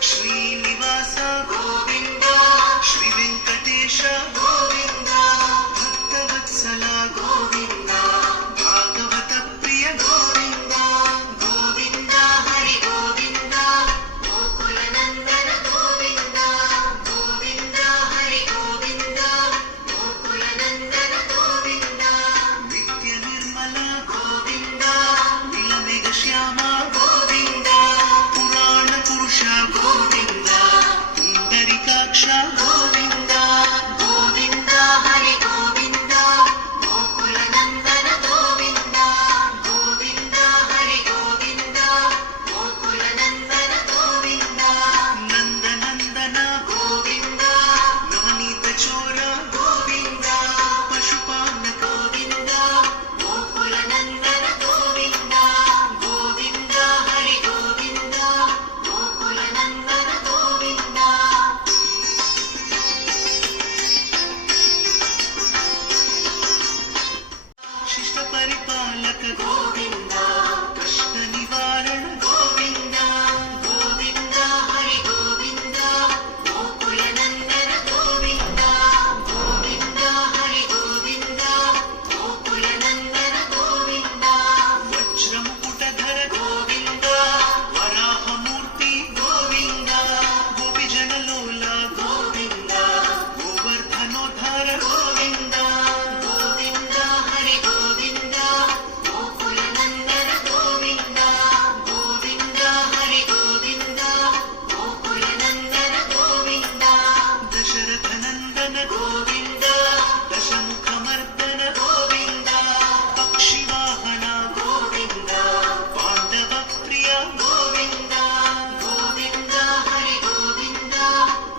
ಶ್ರೀನಿವಾಸ ಗೋವಿಂದ, ಶ್ರೀ ವೆಂಕಟೇಶ ಗೋವಿಂದ, ಭಕ್ತವತ್ಸಲ ಗೋವಿಂದ, ಭಾಗವತ ಪ್ರಿಯ ಗೋವಿಂದ, ಗೋವಿಂದ ಹರಿ ಗೋವಿಂದ, ಗೋಕುಲನಂದನ ಗೋವಿಂದ, ಗೋವಿಂದ ಹರಿ ಗೋವಿಂದ, ಗೋಕುಲನಂದನ ಗೋವಿಂದ, ನಿತ್ಯ ನಿರ್ಮಲ ಗೋವಿಂದ, ನಿಲಮೆಗ ಶ್ಯಾಮ ಗೋವಿಂದ, ಪುರಾಣ ಪುರುಷ ಗೋವಿಂದ, ಪುಂಡರಿಕಾಕ್ಷ ಗೋವಿಂದ, ಗೋವಿಂದ ಹರಿ ಗೋವಿಂದ, ಗೋಕುಲನಂದನ ಗೋವಿಂದ, ಗೋವಿಂದ ಹರಿ ಗೋವಿಂದ, ಗೋಕುಲನಂದನ ಗೋವಿಂದ, ನಂದನಂದನ ಗೋವಿಂದ, ನವನೀತ ಚೋರ ಗೋವಿಂದ, ಪಶುಪಾಲ ಗೋವಿಂದ, ಗೋಕುಲನಂದನ ಗೋವಿಂದ, ಗೋವಿಂದ ಹರಿ ಗೋವಿಂದ, ಗೋಕುಲನಂದನ ಗೋವಿಂದ. ಶಿಷ್ಟ ಪರಿಪಾಲಕ ಗೋವಿಂದ, ಕಷ್ಟ ನಿವಾರಣ ಗೋವಿಂದ, ಗೋವಿಂದ ಹರಿ ಗೋವಿಂದ, ಗೋಕುಲನಂದನ ಗೋವಿಂದ, ಗೋವಿಂದ ಹರಿ ಗೋವಿಂದ, ಗೋಕುಲನಂದನ ಗೋವಿಂದ, ವಜ್ರಮುಕುಟಧರ ಗೋವಿಂದ, ವರಾಹಮೂರ್ತಿ ಗೋವಿಂದ, ಗೋಪಿಜನಲೋಲ ಗೋವಿಂದ, ಗೋವರ್ಧನೋದ್ಧಾರ ಗೋವಿಂದ, ಗೋವಿಂದ ಹರಿ ಗೋವಿಂದ, ಗೋಕುಲನಂದನ ಗೋವಿಂದ, ಗೋವಿಂದ ಹರಿ ಗೋವಿಂದ, ಗೋಕುಲನಂದನ ಗೋವಿಂದ, ದಶರಥನಂದನ ಗೋವಿಂದ, ದಶಮುಖಮರ್ದನ ಗೋವಿಂದ, ಪಕ್ಷಿವಾಹನ ಗೋವಿಂದ, ಪಾಂಡವ ಪ್ರಿಯ ಗೋವಿಂದ, ಗೋವಿಂದ ಹರಿ ಗೋವಿಂದ,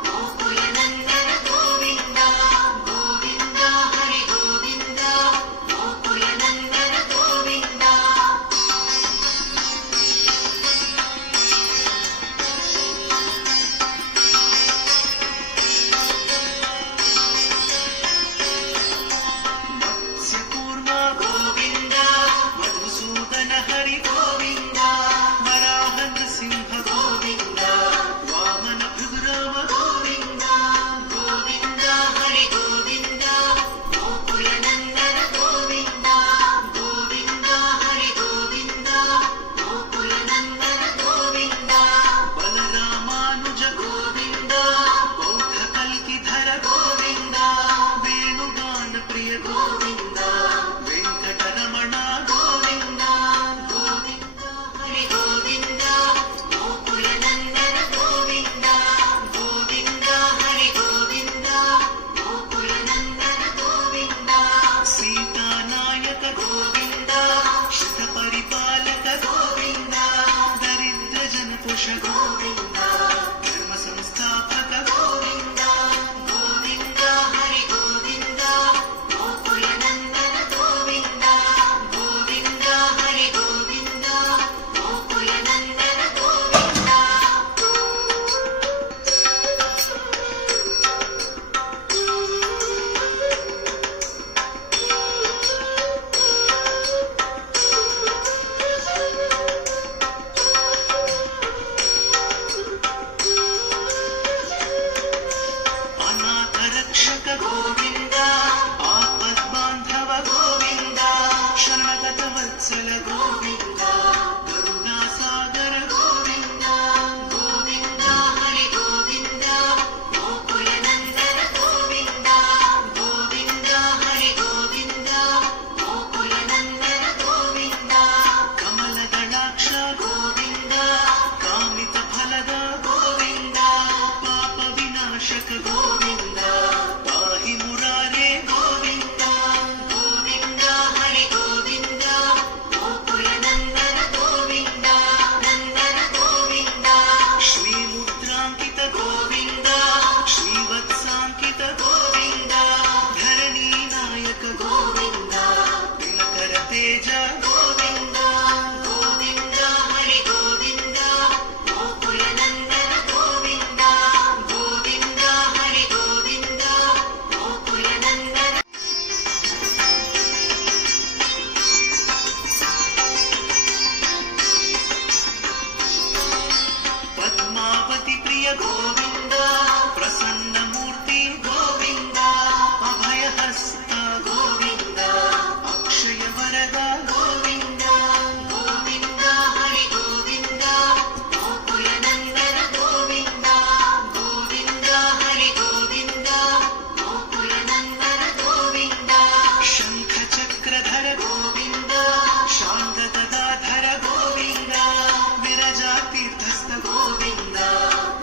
ಗೋಕುಲನಂದನ ಗೋವಿಂದ, ಗೋವಿಂದ ಹರಿ ಗೋವಿಂದ, ಗೋಕುಲನಂದನ ಗೋವಿಂದ. ಮತ್ಸ್ಯಕೂರ್ಮ ಗೋವಿಂದ, ಮಧುಸೂದನ ಹರಿ ಗೋವಿಂದ, ವರಾಹ ನೃಸಿಂಹ ಗೋವಿಂದ, ವಾಮನ ಭೃಗುರಾಮ ಗೋವಿಂದ, ಗೋವಿಂದ ಹರಿ ಗೋವಿಂದ, ಗೋಕುಲನಂದನ ಗೋವಿಂದ, ಗೋವಿಂದ ಹರಿ ಗೋವಿಂದ, ಗೋಕುಲನಂದನ ಗೋವಿಂದ, ಬಲರಾಮಾನುಜ ಗೋವಿಂದ, ಬೌದ್ಧ ಕಲ್ಕಿಧರ ಗೋವಿಂದ, ವೇಣುಗಾನ ಪ್ರಿಯ ಗೋವಿಂದ, ವೆಂಕಟರಮಣ ಗೋವಿಂದ, ಗೋವಿಂದ ಹರಿ ಗೋವಿಂದ, ಗೋಕುಲನಂದನ ಗೋವಿಂದ, ಗೋವಿಂದ ಹರಿ ಗೋವಿಂದ, ಗೋಕುಲನಂದನ ಗೋವಿಂದ, ಸೀತಾನಾಯಕ ಗೋವಿಂದ, ಶ್ರಿತ ಪರಿಪಾಲಕ ಗೋವಿಂದ, ದರಿದ್ರ ಜನಪುಷ ಗೋವಿಂದ, ಧರ್ಮ ಸಂಸ್ಥಾಪಕ ಗೋವಿಂದ, ಗೋವಿಂದ ಹರಿ ಗೋವಿಂದ, ಗೋಕುಲನಂದನ ಗೋವಿಂದ, ಗೋವಿಂದ ಹರಿ ಗೋವಿಂದ, ಗೋಕುಲನಂದನ ಗೋವಿಂದ. ಪ್ರಿಯ ಗೋವಿಂದ ಪ್ರಸನ್ನ ಮೂರ್ತಿ ಗೋವಿಂದ ಅಭಯ ಹಸ್ತ ಗೋವಿಂದ ಅಕ್ಷಯ ವರದ ಗೋವಿಂದ ಗೋವಿಂದ ಹರಿ ಗೋವಿಂದ ಗೋಕುಲ ನಂದನ ಗೋವಿಂದ ಗೋವಿಂದ ಹರಿ ಗೋವಿಂದ ಗೋಕುಲ ನಂದನ ಗೋವಿಂದ ಶಂಖ ಚಕ್ರಧರ ಗೋವಿಂದ ಶಾಂತ ಗದಾಧರ ಗೋವಿಂದ ವಿರಜಾ ತೀರ್ಥಸ್ಥ ಗೋವಿಂದ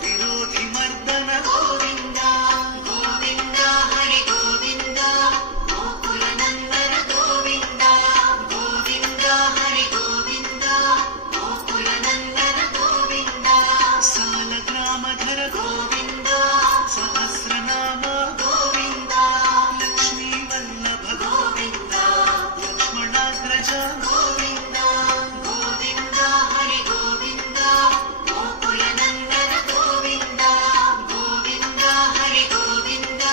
ವಿರೋಧಿ ಮರ್ದನ ಗೋವಿಂದ ಗೋವಿಂದ ಹರಿ ಗೋವಿಂದ ಗೋಕುಲ ನಂದನ ಗೋವಿಂದ ಗೋವಿಂದ ಹರಿ ಗೋವಿಂದ ಗೋಕುಲ ನಂದನ ಗೋವಿಂದ ಸಾಲ ಗ್ರಾಮಧರ ಗೋವಿಂದ ಸಹಸ್ರನಾಮ ಗೋವಿಂದ ಲಕ್ಷ್ಮೀ ವಲ್ಲಭ ಗೋವಿಂದ ಲಕ್ಷ್ಮಣಾಗ್ರಜ ಗೋವಿಂದ ಗೋವಿಂದ ಹರಿ ಗೋವಿಂದ ಗೋಕುಲ ನಂದನ ಗೋವಿಂದ ಗೋವಿಂದ ಹರಿ ಗೋವಿಂದ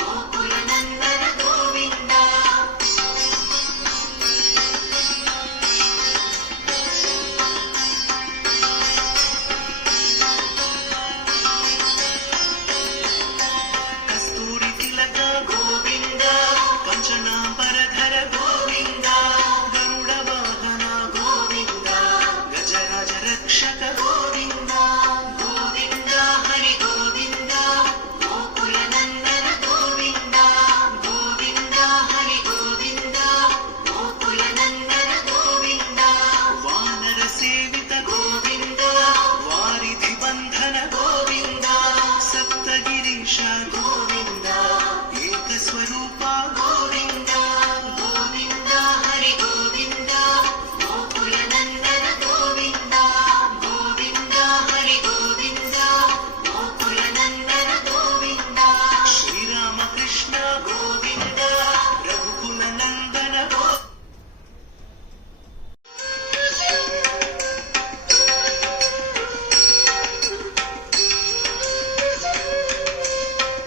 ಗೋಕುಲ ನಂದನ ಗೋವಿಂದ ಕಸ್ತೂರಿ ತಿಲಕ ಗೋವಿಂದ ಪಂಚನಾಂಬರಧರ ಗೋವಿಂದ ಗರುಡ ವಾಹನ ಗೋವಿಂದ ಗಜರಾಜ ರಕ್ಷಕ ಗೋವಿಂದ ಗೋವಿಂದ ಹರಿ ಗೋವಿಂದ ಗೋಕುಲ ನಂದನ ಗೋವಿಂದ ಗೋವಿಂದ ಹರಿ ಗೋವಿಂದ ಗೋಕುಲ ನಂದನ ಗೋವಿಂದ ವಾನರ ಸೇವಿತ ಗೋವಿಂದ ವಾರಿಧಿ ಬಂಧನ ಗೋವಿಂದ ಸಪ್ತಗಿರೀಶ ಗೋವಿಂದ ಏಕ ಸ್ವರೂಪ ಗೋವಿಂದ ಗೋವಿಂದ ಹರಿ ಗೋವಿಂದ ಗೋಕುಲ ನಂದನ ಗೋವಿಂದ ಗೋವಿಂದ ಹರಿ ಗೋವಿಂದ ಗೋಕುಲ ನಂದನ ಗೋವಿಂದ ಶ್ರೀರಾಮ ಕೃಷ್ಣ ಗೋವಿಂದ ರಘುಕುಲ ನಂದನ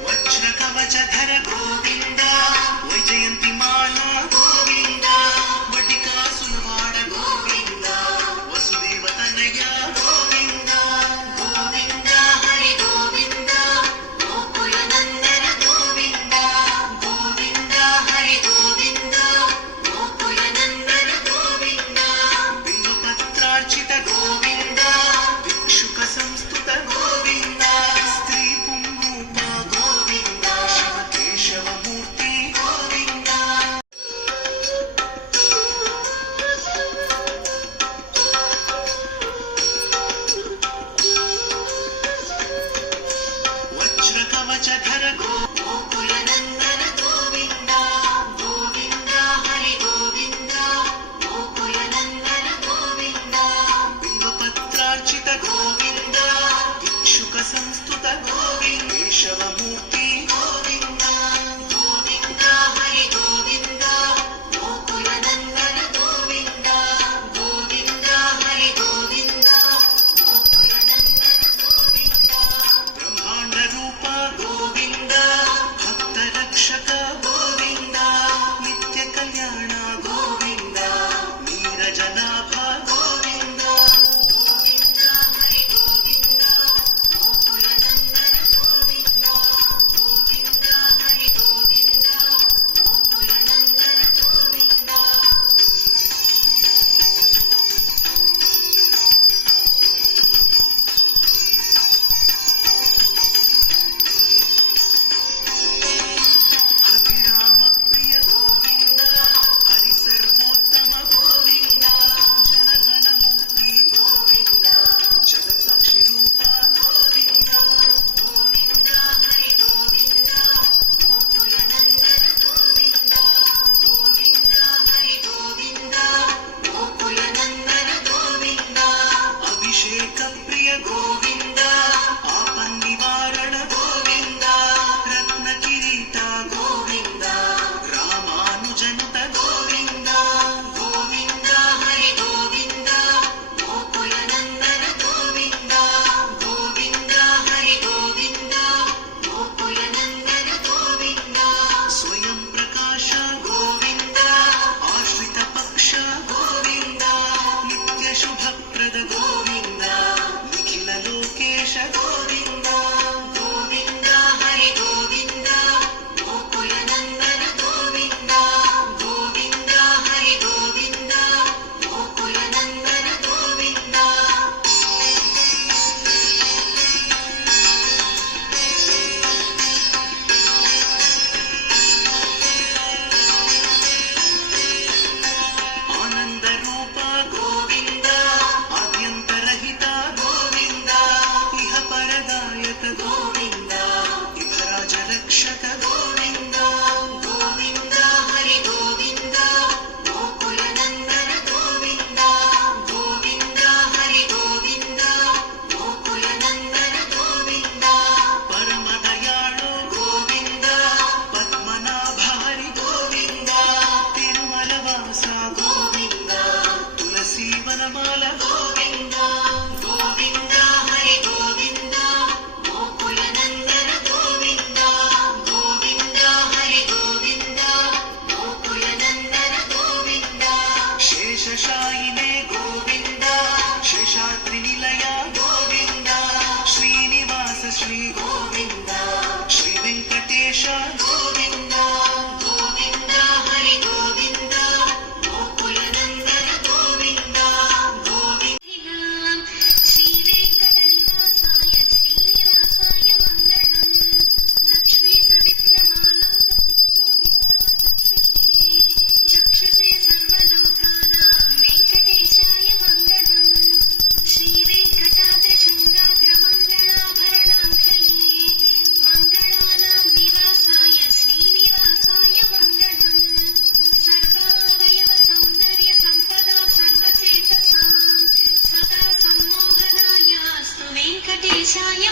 ವಜ್ರ ಕವಚಧರ ಗೋವಿಂದ ವೈಜಯಂತಿ ಮಾಲಾ ಗೋವಿಂದ ವಟಿಕಾಸುರವಾಡ ಗೋವಿಂದ ವಸುದೇವ ತನಯ ಗೋವಿಂದ ಗೋವಿಂದ ಹರಿ ಗೋವಿಂದ ಗೋಕುಲ ನಂದನ ಗೋವಿಂದ ಗೋವಿಂದ ಹರಿ ಗೋವಿಂದ ಗೋಕುಲ ನಂದನ ಗೋವಿಂದ ಬಿಲ್ವಪತ್ರಾರ್ಚಿತ ಗೋವಿಂದ ಭಿಕ್ಷುಕ ಸಂಸ್ತುತ ಗೋವಿಂದ ಸ್ತ್ರೀ ಪುಂಗೂಪ ಗೋವಿಂದ ಶಿವಕೇಶವ ಮೂರ್ತಿ ಗೋವಿಂದ ವಜ್ರ ಕವಚಧರ ಗೋಕುಲ ನಂದನ ಗೋವಿಂದ ಗೋವಿಂದ ಹರಿ ಗೋವಿಂದ ಗೋಕುಲ ನಂದನ ಗೋವಿಂದ ಬಿಲ್ವಪತ್ರಾರ್ಚಿತ ಗೋವಿಂದ ಭಿಕ್ಷುಕ ಸಂಸ್ತುತ ಗೋವಿಂದ ಕೇಶವ ಮೂರ್ತಿ ಗೋವಿಂದ ಗೋವಿಂದ ಹರಿ ಗೋವಿಂದ ಗೋಕುಲ ನಂದನ ಗೋವಿಂದ ಗೋವಿಂದ ಹರಿ ಗೋವಿಂದ ಗೋಕುಲ ನಂದನ ಗೋವಿಂದ ಬ್ರಹ್ಮಾಂಡ ರೂಪ ಗೋವಿಂದ ಭಕ್ತರ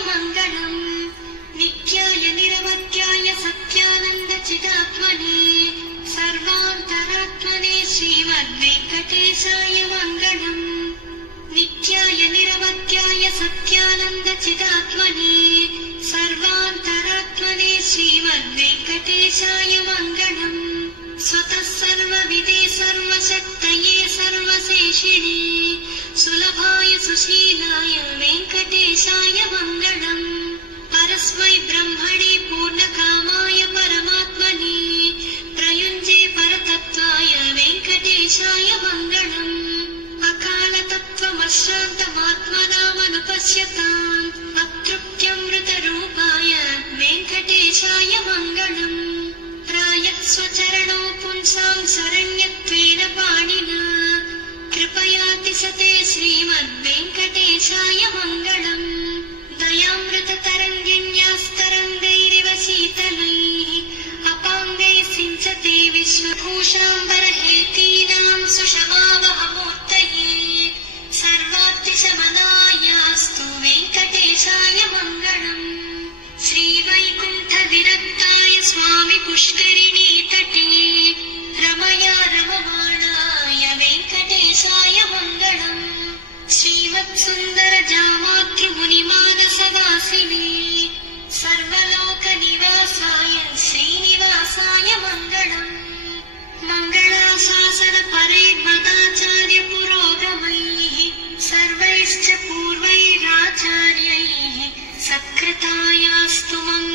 मङ्गलम् नित्याय निरवध्याय सत्यानन्दचिदात्मने सर्वान्तरात्मने श्रीमद्वेङ्कटेशाय मङ्गलम् नित्याय निरवध्याय सत्यानन्दचिदात्मने सर्वान्तरात्मने श्रीमद्वेङ्कटेशाय मङ्गलम् स्वतः सर्वविदे सर्वशक्तये सर्वशेषिणे सुलभाय सुशीलाय वेङ्कटेशाय मङ्गलम् परस्मै ब्रह्मणे पूर्णकामाय परमात्मने प्रयुञ्जे परतत्त्वाय वेङ्कटेशाय मङ्गलम् अकालतत्त्वमश्रान्तमात्मनामनुपश्यताम् अतृप्त्यमृतरूपाय वेङ्कटेशाय मङ्गलम् प्रायः स्वचरणौ पुंसां शरण्यत्वेन पाणिना कृपयाति सते श्रीमद्वेङ्कटेशाय मङ्गलम् दयामृततरङ्गिण्यास्तरङ्गैरिव शीतलैः अपाङ्गैः सिञ्चते विश्वभूषाम्बरहेतीनां सुषमावहमूर्तये सर्वार्तिशमनायास्तु वेङ्कटेशाय मङ्गलम् श्रीवैकुण्ठविरक्ताय स्वामि पुष्करिणीतटे रमया रममाणाय वेङ्कटेशाय मङ्गलम् श्रीमत्सुन्दरजामातृमुनिमानसवासिने सर्वलोकनिवासाय श्रीनिवासाय मङ्गलम् मङ्गलाशासन परेर्मदाचार्य पुरोगमैः सर्वैश्च पूर्वैराचार्यैः सत्कृतायास्तु मङ्गलम्